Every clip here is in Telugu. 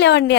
హలో అండి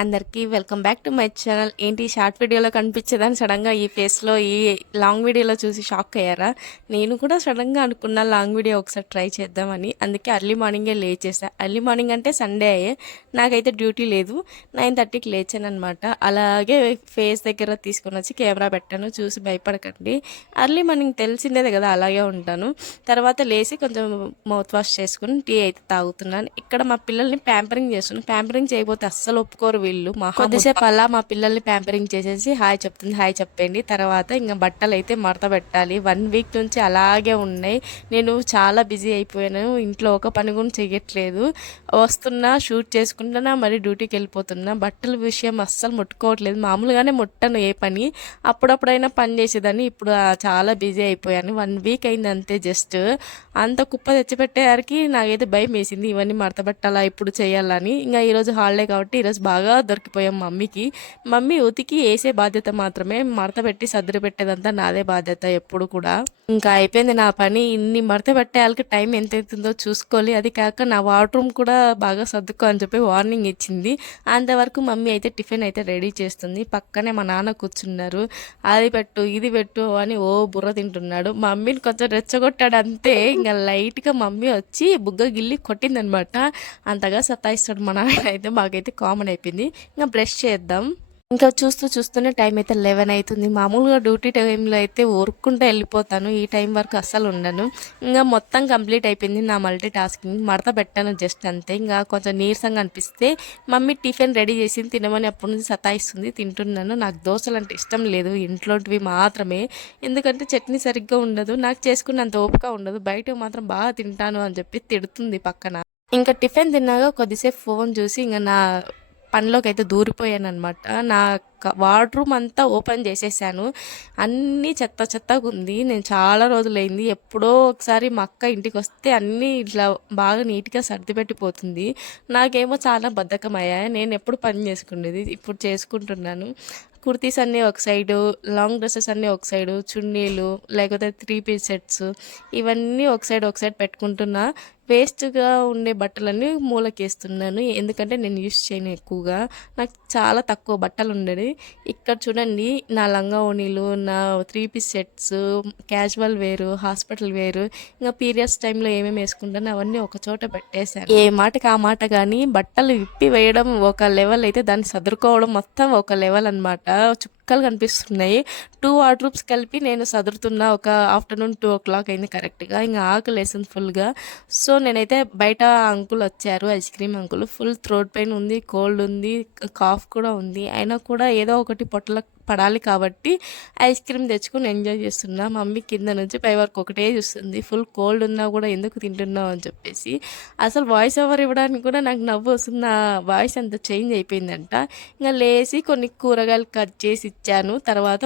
అందరికీ welcome back to my channel. ఏంటి షార్ట్ వీడియోలో కనిపించేదని సడన్గా ఈ ఫేస్లో ఈ లాంగ్ వీడియోలో చూసి షాక్ అయ్యారా? నేను కూడా సడన్గా అనుకున్నా లాంగ్ వీడియో ఒకసారి ట్రై చేద్దామని. అందుకే అర్లీ మార్నింగే లేచేసా. అర్లీ మార్నింగ్ అంటే సండే అయ్యే, నాకైతే డ్యూటీ లేదు. 9:30కి లేచాను అనమాట. అలాగే ఫేస్ దగ్గర తీసుకొని వచ్చి కెమెరా పెట్టాను. చూసి భయపడకండి, అర్లీ మార్నింగ్ తెలిసిందేదే కదా, అలాగే ఉంటాను. తర్వాత లేచి కొంచెం మౌత్ వాష్ చేసుకుని టీ అయితే తాగుతున్నాను. ఇక్కడ మా పిల్లల్ని ప్యాంపరింగ్ చేస్తున్నాను. ప్యాంపరింగ్ చేయకపోతే అస్సలు ఒప్పుకోరు వీళ్ళు. కొద్దిసేపు అలా మా పిల్లల్ని ప్యాంపరింగ్ చేసేసి హాయ్ చెప్తుంది, హాయ్ చెప్పండి. తర్వాత ఇంకా బట్టలు అయితే మడత పెట్టాలి. 1 వీక్ నుంచి అలాగే ఉన్నాయి. నేను చాలా బిజీ అయిపోయాను, ఇంట్లో ఒక పని కూడా చేయట్లేదు. వస్తున్నా, షూట్ చేసుకుంటున్నా, మరి డ్యూటీకి వెళ్ళిపోతున్నా. బట్టల విషయం అస్సలు ముట్టుకోవట్లేదు. మామూలుగానే ముట్టను ఏ పని, అప్పుడప్పుడైనా పని చేసేదాన్ని. ఇప్పుడు చాలా బిజీ అయిపోయాను. 1 వీక్ అయింది అంతే. జస్ట్ అంత కుప్ప తెచ్చిపెట్టేసరికి నాకైతే భయం వేసింది, ఇవన్నీ మడత పెట్టాలా ఇప్పుడు చేయాలని. ఇంకా ఈరోజు హాలిడే కాబట్టి ఈరోజు బాగా దొరికిపోయాం మమ్మీకి. మమ్మీ ఉతికి వేసే బాధ్యత మాత్రమే, మడత పెట్టి సర్దిరి పెట్టేదంతా నాదే బాధ్యత ఎప్పుడు కూడా. ఇంకా అయిపోయింది నా పని. ఇన్ని మడత పెట్టేయాలకి టైం ఎంత అవుతుందో చూసుకోవాలి. అది కాక నా వాష్రూమ్ కూడా బాగా సర్దుకో అని చెప్పి వార్నింగ్ ఇచ్చింది. అంతవరకు మమ్మీ అయితే టిఫిన్ అయితే రెడీ చేస్తుంది. పక్కనే మా నాన్న కూర్చున్నారు. అది పెట్టు ఇది పెట్టు అని ఓ బుర్ర తింటున్నాడు. మమ్మీని కొంచెం రెచ్చగొట్టాడు అంతే. ఇంకా లైట్గా మమ్మీ వచ్చి బుగ్గ గిల్లి కొట్టిందనమాట. అంతగా సతాయిస్తాడు మా నాన్న అయితే. మాకైతే కామన్ అయిపోయింది. ఇంకా బ్రష్ చేద్దాం. ఇంకా చూస్తూనే టైం అయితే 11 అవుతుంది. మామూలుగా డ్యూటీ టైంలో అయితే ఊరుకుంటూ వెళ్ళిపోతాను, ఈ టైం వరకు అస్సలు ఉండను. ఇంకా మొత్తం కంప్లీట్ అయిపోయింది నా మల్టీ టాస్కింగ్. మడత పెట్టాను జస్ట్ అంతే. ఇంకా కొంచెం నీరసంగా అనిపిస్తే మమ్మీ టిఫిన్ రెడీ చేసింది, తినమని అప్పటి నుంచి సతాయిస్తుంది. తింటున్నాను. నాకు దోశలు అంటే ఇష్టం లేదు, ఇంట్లోటివి మాత్రమే. ఎందుకంటే చట్నీ సరిగ్గా ఉండదు, నాకు చేసుకున్నంత ఓపిక ఉండదు. బయట మాత్రం బాగా తింటాను అని చెప్పి తిడుతుంది పక్కన. ఇంకా టిఫిన్ తిన్నాక కొద్దిసేపు ఫోన్ చూసి ఇంకా నా పనిలోకి అయితే దూరిపోయాను అనమాట. నా వార్డ్రూమ్ అంతా ఓపెన్ చేసేసాను. అన్నీ చెత్తగా ఉంది. నేను చాలా రోజులైంది, ఎప్పుడో ఒకసారి మా అక్క ఇంటికి వస్తే అన్నీ ఇట్లా బాగా నీట్గా సర్దిపెట్టిపోతుంది. నాకేమో చాలా బద్ధకం అయ్యాయి. నేను ఎప్పుడు పని చేసుకునేది, ఇప్పుడు చేసుకుంటున్నాను. కుర్తీస్ అన్నీ ఒక సైడు, లాంగ్ డ్రెస్సెస్ అన్నీ ఒక సైడు, చున్నీలు లేకపోతే 3 పీస్ సెట్స్ ఇవన్నీ ఒక సైడ్ పెట్టుకుంటున్నా. వేస్ట్గా ఉండే బట్టలన్నీ మూలకేస్తున్నాను. ఎందుకంటే నేను యూస్ చేయను ఎక్కువగా, నాకు చాలా తక్కువ బట్టలు ఉండేది. ఇక్కడ చూడండి, నా లంగా ఓణీలు, నా 3 పీస్ సెట్స్, క్యాజువల్ వేరు, హాస్పిటల్ వేరు, ఇంకా పీరియడ్స్ టైంలో ఏమేమి వేసుకుంటానో అవన్నీ ఒక చోట పెట్టేశాను. ఏ మాటకి ఆ మాట. కానీ బట్టలు విప్పి వేయడం ఒక లెవెల్ అయితే, దాన్ని సదురుకోవడం మొత్తం ఒక లెవెల్ అనమాట. చుక్కలు కనిపిస్తున్నాయి. 2 వార్డ్రోబ్స్ కలిపి నేను సదురుతున్నా. ఒక ఆఫ్టర్నూన్ 2 o'clock అయింది కరెక్ట్గా. ఇంకా ఆకలి వేసింది ఫుల్గా. సో నేనైతే బయట అంకుల్ వచ్చారు, ice cream uncle. Full throat pain ఉంది, కోల్డ్ ఉంది, కాఫ్ కూడా ఉంది. అయినా కూడా ఏదో ఒకటి పొట్టల పడాలి కాబట్టి ఐస్ క్రీమ్ తెచ్చుకొని ఎంజాయ్ చేస్తున్నా. మమ్మీ కింద నుంచి పై వరకు ఒకటే చూస్తుంది. ఫుల్ కోల్డ్ ఉన్నా కూడా ఎందుకు తింటున్నావు అని చెప్పేసి. అసలు వాయిస్ ఓవర్ ఇవ్వడానికి కూడా నాకు నవ్వు వస్తుంది, నా వాయిస్ అంత చేంజ్ అయిపోయిందంట. ఇంకా లేచి కొన్ని కూరగాయలు కట్ చేసి ఇచ్చాను. తర్వాత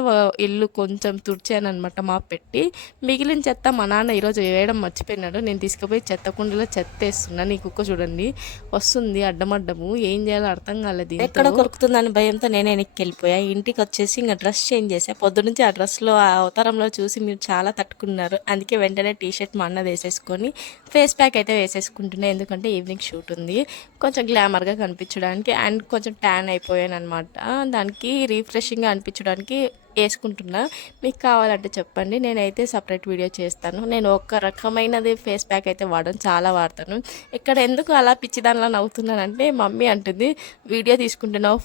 ఇల్లు కొంచెం తుడిచాను అనమాట మాప్ పెట్టి. మిగిలిన చెత్త మా నాన్న ఈరోజు వేయడం మర్చిపోయినాడు. నేను తీసుకుపోయి చెత్త కుండలో చెత్త వేస్తున్నాను. ఈ కుక్క చూడండి వస్తుంది అడ్డమడ్డము, ఏం చేయాలో అర్థం కాలేదు. ఎక్కడ కొరుకుతుందని భయంతో నేను వెనక్కి వెళ్ళిపోయా. ఇంటికి వచ్చేసి ఇంకా డ్రెస్ చేంజ్ చేసా. పొద్దునుంచి ఆ డ్రెస్లో ఆ అవతారంలో చూసి మీరు చాలా తట్టుకున్నారు. అందుకే వెంటనే టీషర్ట్ మా అన్నది వేసేసుకొని ఫేస్ ప్యాక్ అయితే వేసేసుకుంటున్నా. ఎందుకంటే ఈవినింగ్ షూట్ ఉంది, కొంచెం గ్లామర్గా కనిపించడానికి. అండ్ కొంచెం ట్యాన్ అయిపోయాను అనమాట. దానికి రీఫ్రెషింగ్గా అనిపించడానికి వేసుకుంటున్నా. మీకు కావాలంటే చెప్పండి, నేనైతే సపరేట్ వీడియో చేస్తాను. నేను ఒక రకమైనది ఫేస్ ప్యాక్ అయితే వాడను, చాలా వాడతాను. ఇక్కడ ఎందుకు అలా పిచ్చిదానిలా నవ్వుతున్నానంటే మమ్మీ అంటుంది, వీడియో తీసుకుంటున్నావు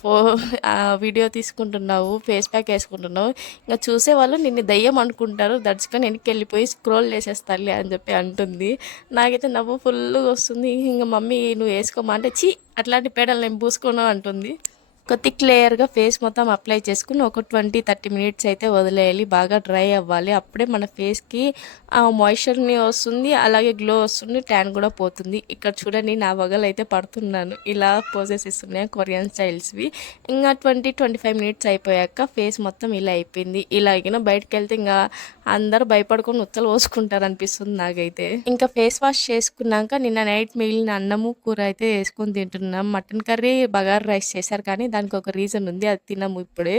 ఫేస్ ప్యాక్ వేసుకుంటున్నావు, ఇంకా చూసేవాళ్ళు నిన్ను దయ్యం అనుకుంటారు, దడుచుకొని వెనక్కి వెళ్ళిపోయి స్క్రోల్ చేసేస్తారులే అని చెప్పి అంటుంది. నాకైతే నవ్వు ఫుల్గా వస్తుంది. ఇంకా మమ్మీ నువ్వు వేసుకోమా అంటే, చీ అట్లాంటి పేడలు నేను పూసుకోను అంటుంది. ఒక థిక్ లేయర్గా ఫేస్ మొత్తం అప్లై చేసుకుని ఒక 20-30 మినిట్స్ అయితే వదిలేయాలి. బాగా డ్రై అవ్వాలి. అప్పుడే మన ఫేస్కి ఆ మాయిశ్చర్ని వస్తుంది, అలాగే గ్లో వస్తుంది, ట్యాన్ కూడా పోతుంది. ఇక్కడ చూడండి నా వగలు అయితే పడుతున్నాను. ఇలా పోజెస్ ఇస్తున్నాయి కొరియన్ స్టైల్స్వి. ఇంకా 20-25 మినిట్స్ అయిపోయాక ఫేస్ మొత్తం ఇలా అయిపోయింది. ఇలాగిన బయటకు వెళ్తే ఇంకా అందరూ భయపడుకొని ఉత్తలు పోసుకుంటారు అనిపిస్తుంది నాకైతే. ఇంకా ఫేస్ వాష్ చేసుకున్నాక నిన్న నైట్ మిగిలిన అన్నము కూర అయితే వేసుకొని తింటున్నాం. మటన్ కర్రీ బగారా రైస్ చేశారు, కానీ దానికి ఒక రీజన్ ఉంది. అది తినము ఇప్పుడే.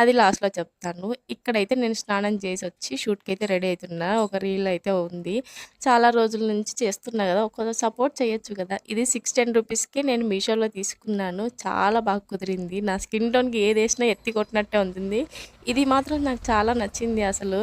అది లాస్ట్‌లో చెప్తాను. ఇక్కడైతే నేను స్నానం చేసొచ్చి షూట్‌కైతే రెడీ అయితున్నా. ఒక రీల్ అయితే ఉంది. చాలా రోజుల నుంచి చేస్తున్నా కదా! కొంచెం సపోర్ట్ చేయొచ్చు కదా! ఇది 610 రూపీస్‌కి నేను మీషోలో తీసుకున్నాను. చాలా బాగా కుదిరింది. నా స్కిన్ టోన్‌కి ఏదేసినా ఎత్తి కొట్టినట్టే ఉంటుంది. ఇది మాత్రం నాకు చాలా నచ్చింది అసలు.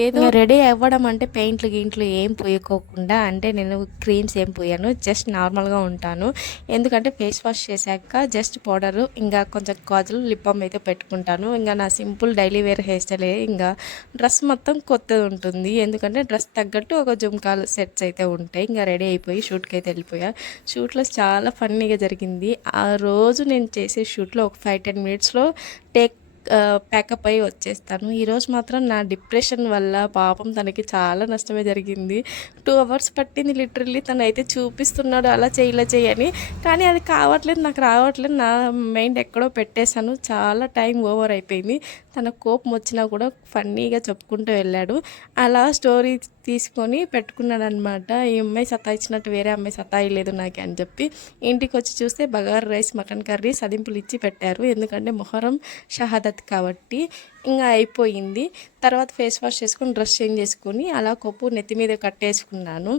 ఏదో రెడీ అవ్వడం అంటే పెయింట్లు, గింట్లు ఏం పూయకోకుండా అంటే నేను క్రీమ్స్ ఏం పూయను. జస్ట్ నార్మల్‌గా ఉంటాను. ఎందుకంటే ఫేస్ వాష్ చేశాక జస్ట్ పౌడరు, ఇంకా కొంచెం కాజల్, లిప్ బామ్ అయితే పెట్టుకుంటాను. ఇంగా నా సింపుల్ డైలీ వేర్ హెయిర్ స్టైలే. ఇంగా డ్రెస్ మొత్తం కొత్తది ఉంటుంది. ఎందుకంటే డ్రెస్ తగ్గట్టు ఒక జుంకాలు సెట్స్ అయితే ఉంటాయి. ఇంగా రెడీ అయిపోయి షూట్‌కైతే వెళ్ళిపోయా. షూట్‌లో చాలా ఫన్నీగా జరిగింది. ఆ రోజు నేను చేసే షూట్‌లో ఒక 5, 10 మినిట్స్‌లో టేక్ ప్యాకప్ అయ్యి వచ్చేస్తాను. ఈరోజు మాత్రం నా డిప్రెషన్ వల్ల పాపం తనకి చాలా నష్టమే జరిగింది. 2 అవర్స్ పట్టింది లిటరల్లీ. తనైతే చూపిస్తున్నాడు అలా చెయ్యి, ఇలా చెయ్యి అని. కానీ అది కావట్లేదు, నాకు రావట్లేదు. నా మైండ్ ఎక్కడో పెట్టేశాను. చాలా టైం ఓవర్ అయిపోయింది. తనకు కోపం వచ్చినా కూడా ఫన్నీగా చెప్పుకుంటూ వెళ్ళాడు. అలా స్టోరీ తీసుకొని పెట్టుకున్నాడనమాట. ఈ అమ్మాయి సతాయించినట్టు వేరే అమ్మాయి సతాయలేదు నాకు అని చెప్పి. ఇంటికి వచ్చి చూస్తే బగారా రైస్, మటన్ కర్రీ సదింపులు ఇచ్చి పెట్టారు. ఎందుకంటే మొహరం షహాదత్ కాబట్టి. ఇంగా అయిపోయింది. తర్వాత ఫేస్ వాష్ చేసుకొని డ్రెస్ చేంజ్ చేసుకొని అలా కొప్పు నెత్తి మీద కట్టేసుకున్నాను.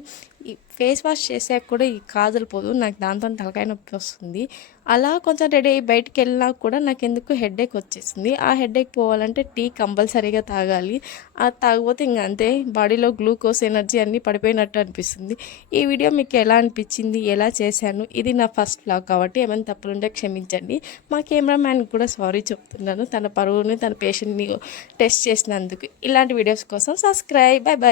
ఈ ఫేస్ వాష్ చేసాక కూడా ఈ కాజల్ పోదు. నాకు దాంతో తలకాయ నొప్పి వస్తుంది. అలా కొంచెం రెడీ అయ్యి బయటికి వెళ్ళినా కూడా నాకెందుకు హెడేక్ వచ్చేసింది. ఆ హెడేక్ పోవాలంటే టీ కంపల్సరీగా తాగాలి. అది తాగకపోతే ఇంక అంతే, బాడీలో గ్లూకోజ్, ఎనర్జీ అన్నీ పడిపోయినట్టు అనిపిస్తుంది. ఈ వీడియో మీకు ఎలా అనిపించింది, ఎలా చేశాను, ఇది నా ఫస్ట్ వ్లాగ్ కాబట్టి ఏమైనా తప్పులుంటే క్షమించండి. మా కెమెరామ్యాన్కి కూడా సారీ చెప్తున్నాను. తన పరువుని, తన పేషెంట్ని టెస్ట్ చేసినందుకు. ఇలాంటి వీడియోస్ కోసం సబ్స్క్రైబ్. By by.